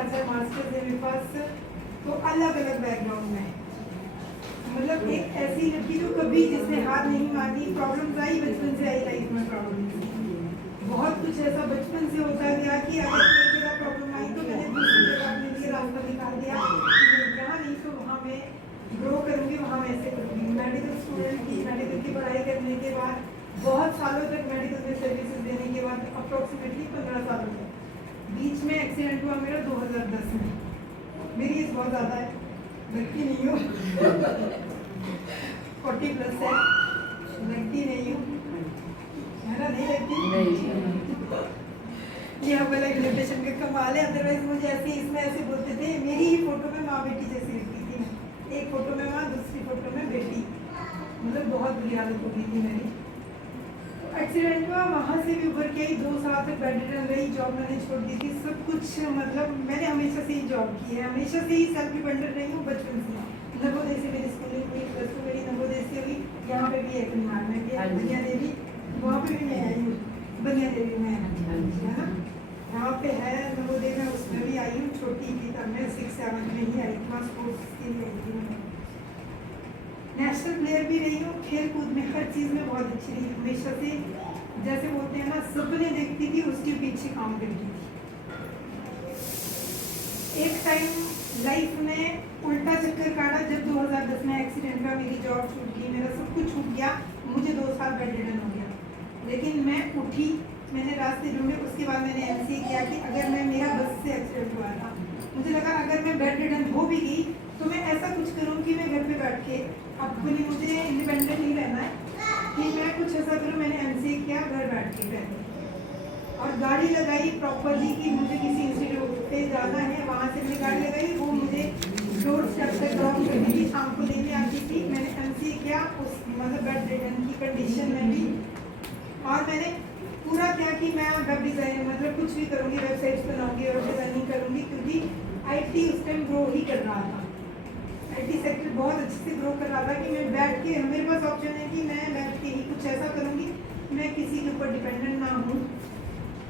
आज है मास्टर्स है मेरे पास, तो अलग अलग बैकग्राउंड में है। मतलब एक ऐसी लड़की जो कभी जिसने हार नहीं मानी, प्रॉब्लम्स आई बचपन से आई लाइफ में, प्रॉब्लम बहुत कुछ ऐसा बचपन से होता गया कि अगर एक जगह प्रॉब्लम आई तो मैंने दूसरी जगह अपने लिए रास्ता निकाल दिया, जहाँ नहीं तो वहाँ मैं ग्रो करूँगी, वहाँ मैं ऐसे करूँगी। मेडिकल स्टूडेंट थी, मेडिकल की पढ़ाई करने के बाद बहुत सालों तक मेडिकल में सर्विसेज देने के बाद अप्रोक्सीमेटली 15 सालों तक, बीच में एक्सीडेंट हुआ मेरा 2010 में। मेरी एज बहुत ज़्यादा है, लगती नहीं हूँ 40+ है, लगती नहीं हूँ, है ना? नहीं लगती। ये हम अलग रिलेशन के कमाल है। अदरवाइज मुझे ऐसे इसमें ऐसे बोलते थे, मेरी ही फोटो में माँ बेटी जैसी लगती थी मैं, एक फोटो में माँ, दूसरी फोटो में बेटी, मतलब बहुत बुरी हालत हो गई थी मेरी। एक्सीडेंट हुआ, वहाँ से भी उभर के आई, 2 साल तक बेड रिडन रही, जॉब मैंने छोड़ दी थी, सब कुछ मतलब मैंने हमेशा से ही जॉब की है, हमेशा से ही सेल्फ डिपेंडेंट रही हूँ बचपन से। नवोदय से मेरी स्कूलिंग हुई, प्लस 2 मेरी नवोदय से हुई, यहाँ पे भी एक निहार में भी बनिया देवी, वहाँ पे भी मैं आई हूँ, बनिया देवी में है ना, वहाँ पे है नवोदय में, उसमें भी आई हूँ, छोटी थी तब मैं 6-7 में ही आई थी, स्पोर्ट्स के लिए आई थी। नेशनल प्लेयर भी रही हूँ, खेल कूद में हर चीज़ में बहुत अच्छी रही, हमेशा से जैसे बोलते हैं ना, सपने देखती थी, उसके पीछे काम करती थी। एक टाइम लाइफ में उल्टा चक्कर काटा जब 2010 में एक्सीडेंट हुआ, मेरी जॉब छूट गई, मेरा सब कुछ छूट गया, मुझे 2 साल बेड रिडन हो गया। लेकिन मैं उठी, मैंने रास्ते ढूंढे, उसके बाद मैंने एमसीए किया कि अगर मैं, मेरा बस से एक्सीडेंट हुआ था, मुझे लगा अगर मैं बेड रिडन हो भी गई तो मैं ऐसा कुछ करूँ कि मैं घर पे बैठ के, अपनी मुझे इंडिपेंडेंट नहीं रहना है, कि मैं कुछ ऐसा करूँ। मैंने एमसीए किया घर बैठ के पहले, और गाड़ी लगाई प्रॉपरली कि मुझे किसी इंस्टीट्यूट पे जाना है, वहाँ से मैंने गाड़ी लगाई, वो मुझे डोर स्टेप तक ड्रॉप करती थी, शाम को लेने आती थी। मैंने एमसीए किया उस मतलब बेड रिडन की कंडीशन में भी, और मैंने पूरा क्या कि मैं वेब डिज़ाइनर, मतलब कुछ भी करूँगी, वेबसाइट्स बनाऊँगी और डिज़ाइनिंग करूँगी, क्योंकि आईटी उस टाइम ग्रो ही कर रहा था, आईटी सेक्टर बहुत अच्छे से ग्रो कर रहा था कि मैं बैठ के, मेरे पास ऑप्शन है कि मैं बैठ के ही कुछ ऐसा करूँगी, मैं किसी के ऊपर डिपेंडेंट ना हूँ,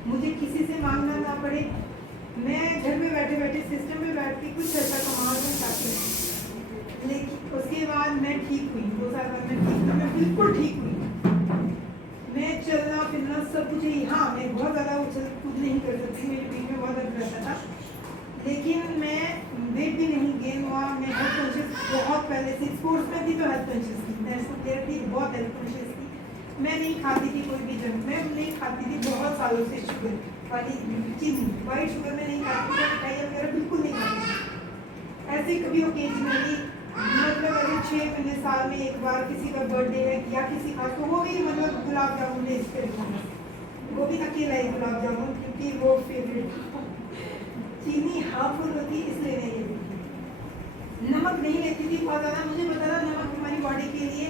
मुझे किसी से मांगना ना पड़े, मैं घर में बैठे बैठे सिस्टम में बैठ के कुछ ऐसा कमा लूँ चाहती हूँ। लेकिन उसके बाद मैं ठीक हुई, 2 साल बाद मैं ठीक हुई, मैं बिल्कुल ठीक हुई, मैं चलना फिरना सब कुछ ही, हाँ मैं बहुत ज़्यादा उछल कूद नहीं कर सकती, मेरे पीठ में बहुत दर्द रहता था, लेकिन मैं वेट भी नहीं गेन हुआ, मैं हेल्थ कॉन्शियस बहुत पहले से, स्पोर्ट्स में थी तो हेल्थ कॉन्शियस थी, नेशनल प्लेयर थी, बहुत हेल्थ कॉन्शियस थी, मैं नहीं खाती थी कोई भी जंक, मैं नहीं खाती थी बहुत सालों से शुगर वाली चीनी, वाइट शुगर में नहीं खाती थी, मिठाई वगैरह बिल्कुल नहीं खाती थी। ऐसे कभी ओकेजनली, मतलब अगर 6 महीने साल में एक बार किसी का बर्थडे है या किसी का, तो वो भी मतलब गुलाब जामुन ले इस तरीके, वो भी अकेला ही गुलाब जामुन, क्योंकि वो फेवरेट, चीनी हार्मफुल होती है इसलिए नहीं लेती थी, नमक नहीं लेती थी बहुत ज़्यादा, मुझे पता था नमक हमारी बॉडी के लिए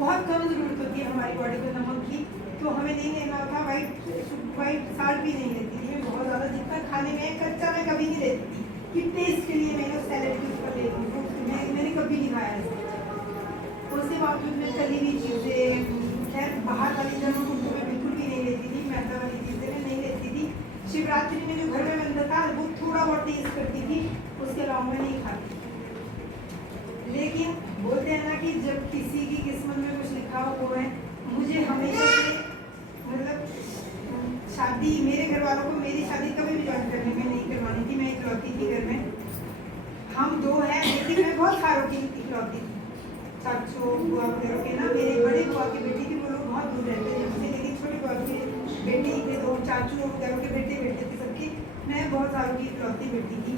बहुत कम ज़रूरत होती है हमारी बॉडी को नमक की, तो हमें नहीं लेना था। वाइट साल्ट भी नहीं लेती थी मैं बहुत ज़्यादा, जितना खाने में कच्चा मैं कभी नहीं लेती थी कि टेस्ट के लिए मैंने सैलेड के ऊपर ले लूँ, मैंने कभी नहीं खाया ऐसे। उसके बावजूद मैं तली हुई चीज़ें, खैर बाहर वाली जगह को मैं बिल्कुल भी नहीं लेती थी, मैदा वाली चीज़ें मैं नहीं लेती थी। शिवरात्रि में जो घर में बनता था वो थोड़ा बहुत टेस्ट करती थी, उसके अलावा मैं नहीं खाती। लेकिन बोलते हैं ना कि जब किसी की किस्मत में कुछ लिखा हो वो है, मुझे हमेशा से मतलब शादी, मेरे घर वालों को मेरी शादी कभी भी ज्वाइन करने में नहीं करवानी थी, मैं इकलौती थी घर में, हम 2 हैं, लेकिन मैं बहुत सारों की इकलौती थी, चाचू बुआ वगैरह के ना, मेरे बड़े बुआ की बेटी थी, वो लोग बहुत दूर रहते थे मुझसे, लेकिन छोटी बुआ की बेटी के 2 चाचू वगैरह के बेटे थे सबके, मैं बहुत सारों की इकलौती बेटी थी,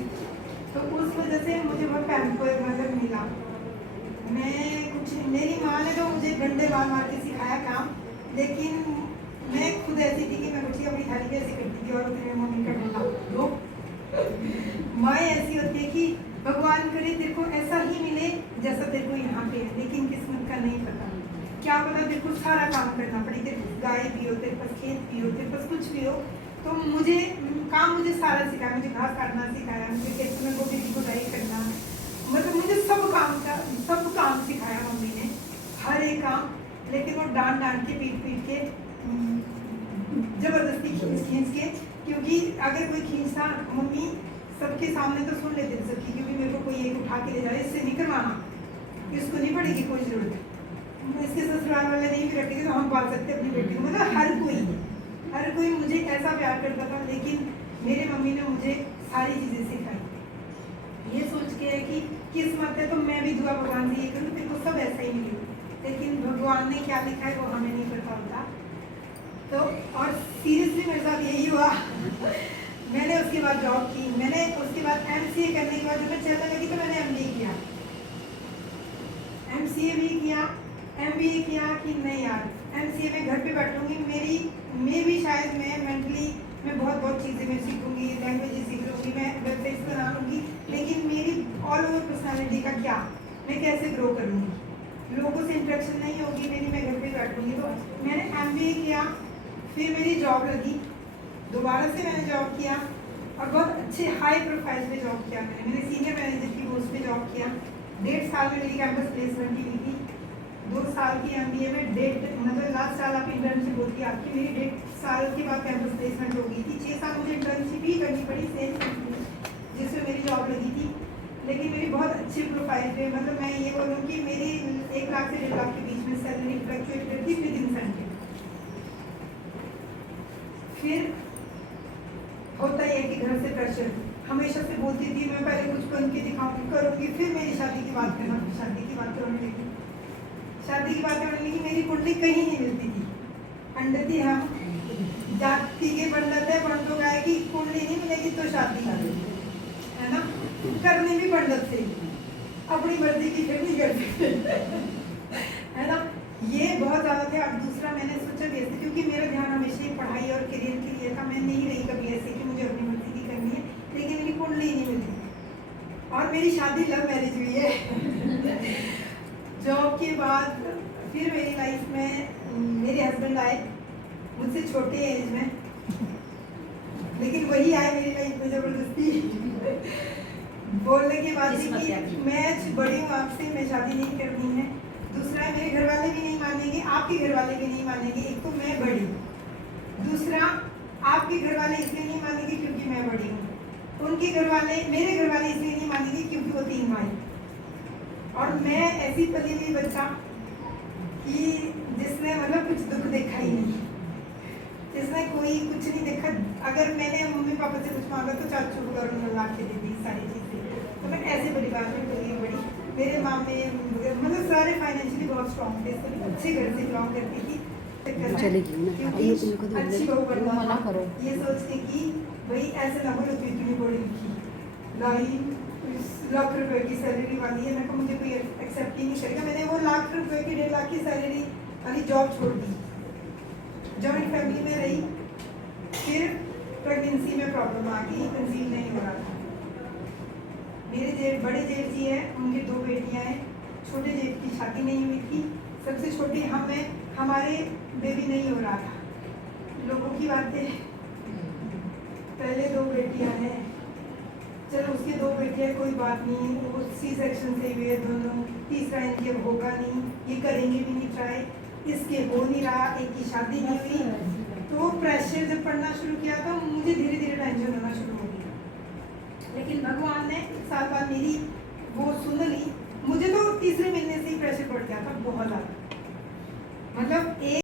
तो उस वजह से मुझे बहुत पैम्पर मतलब मिला। मैं कुछ, मेरी माँ ने तो मुझे डंडे मार के सिखाया काम, लेकिन मैं खुद ऐसी थी कि मैं गुटिया अपनी थाली पे ऐसे करती थी और मेरे मम्मी का डंडा दो। माँ ऐसी होती है कि भगवान करे तेरे को ऐसा ही मिले जैसा तेरे को यहाँ पे है, लेकिन किस्मत का नहीं पता, क्या पता तेरे को सारा काम करना पड़े, तेरे पास गाय भी हो, तेरे पास खेत भी हो, तेरे पास कुछ भी हो, तो मुझे सारा सिखाया, मुझे घास काटना सिखाया, मुझे खेत में गोभी की गुड़ाई करना, मतलब मुझे सब काम सिखाया मम्मी ने, हर एक काम, लेकिन वो डांट के पीट के जबरदस्ती खींच के, क्योंकि अगर कोई खींचता, मम्मी सबके सामने तो सुन लेते थे सबकी, क्योंकि मेरे को कोई एक उठा के ले जाए, इससे नहीं करवाना, इसको नहीं पड़ेगी कोई जरूरत, इसके ससुराल वाले नहीं भी रखेंगे तो हम पाल सकते अपनी बेटी को। मतलब हर कोई मुझे ऐसा प्यार करता था। लेकिन मेरे मम्मी ने मुझे सारी चीज़ें सिखाई, ये सोच के है कि किस्मत है तो मैं भी दुआ भगवान से ये करूँ तेरे को सब ऐसा ही मिले, लेकिन भगवान ने क्या लिखा है वो हमें नहीं पता होता। तो और सीरियसली मेरे साथ यही हुआ। मैंने उसके बाद जॉब की, मैंने उसके बाद MCA करने के बाद जब मैं चलने लगी तो मैंने MBA किया, MCA भी किया, MBA किया कि नहीं यार MCA में घर पे बैठूंगी, मैं भी शायद मैं मेंटली मैं बहुत चीज़ें मैं सीखूंगी, लैंग्वेजेस सीख लूँगी, मैं वेबसाइट्स बना लूँगी, लेकिन मेरी ऑल ओवर पर्सनालिटी का क्या, मैं कैसे ग्रो करूँगी, लोगों से इंटरेक्शन नहीं होगी मेरी, मैं घर पे बैठूंगी। तो मैंने MBA किया, फिर मेरी जॉब लगी, दोबारा से मैंने जॉब किया और बहुत अच्छे हाई प्रोफाइल पे जॉब किया मैंने सीनियर मैनेजर की पोस्ट पे जॉब किया। 1.5 साल में मेरी कैंपस प्लेसमेंट की हुई थी, 2 साल की MBA में मतलब लास्ट साल आप इंटर्नशिप होती है आपकी, मेरी 1.5 साल के बाद कैंपस प्लेसमेंट हो गई थी। 6 साल मुझे इंटर्नशिप ही करनी पड़ी सेम कंपनी जिसमें मेरी जॉब लगी थी, लेकिन मेरी बहुत अच्छी प्रोफाइल पे, मतलब मैं ये बोलूँ कि मेरी 1 लाख से 1.5 लाख के बीच में सैलरी फ्लक्चुएट करती विद इंसेंटिव। फिर होता ही है कि घर से प्रेशर, हमेशा से बोलती थी मैं पहले कुछ बन के दिखाऊंगी करूंगी, फिर मेरी शादी की बात करना, शादी की बात करने लगी, शादी की बात करने लगी, मेरी कुंडली कहीं नहीं मिलती थी। पंडित ही हम जाति के पंडित है, पंडितों का है कि कुंडली नहीं मिलेगी तो शादी है ना, करनी भी पंडित से, अपनी मर्जी की फिर नहीं करती है ना, ये बहुत ज़्यादा थे। और दूसरा मैंने सोचा भी ऐसे, क्योंकि मेरा ध्यान हमेशा पढ़ाई और करियर के लिए था, मैं नहीं रही कभी ऐसे कि मुझे अपनी मर्जी की करनी है, लेकिन मेरी कुंडली नहीं मिलती। और मेरी शादी लव मैरिज हुई है। जॉब के बाद फिर मेरी लाइफ में मेरे हस्बैंड आए, मुझसे छोटे एज में, लेकिन वही आए मेरी लाइफ में जबरदस्ती बोलने के बाद कि मैं बड़ी हूँ आपसे, मैं शादी नहीं करनी है। दूसरा है मेरे घर वाले भी नहीं मानेंगे, आपके घर वाले भी नहीं मानेंगे, एक तो मैं बड़ी, दूसरा आपके घर वाले इसलिए नहीं मानेंगे क्योंकि मैं बड़ी हूँ, उनके घर वाले मेरे घर वाले इसलिए नहीं मानेंगे क्योंकि वो 3 भाई, और मैं ऐसी पली हुई बच्चा कि जिसने मतलब कुछ दुख देखा ही नहीं, जिसने कोई कुछ नहीं देखा। अगर मैंने मम्मी पापा से कुछ मांगा तो चाचू को और ला के दे दी सारी चीज़ें। तो मैं ऐसे परिवार में पली बड़ी, मेरे मामे मतलब सारे फाइनेंशियली बहुत स्ट्रॉन्ग थे, अच्छे घर से बिलोंग करती थी, अच्छी बहू बनना, ये सोच के कि भाई ऐसे ना हो तो इतनी बड़ी लिखी ₹1,00,000 की सैलरी वाली है, मैं को मुझे कोई एक्सेप्ट ही नहीं करेगा। मैंने वो ₹1,00,000 की 1.5 लाख की सैलरी वाली जॉब छोड़ दी, जॉइंट फैमिली में रही, फिर प्रेगनेंसी में प्रॉब्लम आ गई, कंसीव नहीं हो रहा था। मेरे बड़े जेठ जी हैं, उनकी 2 बेटियां हैं, छोटे जेठ की शादी नहीं हुई थी, सबसे छोटी हम हैं, हमारे बेबी नहीं हो रहा था। लोगों की बातें, पहले 2 बेटियां हैं, चलो उसकी 2 बेटियां कोई बात नहीं, वो C-सेक्शन से हुए दोनों, तीसरा इनके अब होगा नहीं, ये करेंगे भी नहीं ट्राई, इसके हो नहीं रहा, एक की शादी नहीं हुई। तो प्रेशर जब पढ़ना शुरू किया तो मुझे धीरे धीरे टेंशन होना शुरू हो गया, लेकिन भगवान ने 1 साल बाद मेरी वो सुन ली। मुझे तो तीसरे महीने से ही प्रेशर बढ़ गया था बहुत ज़्यादा, मतलब एक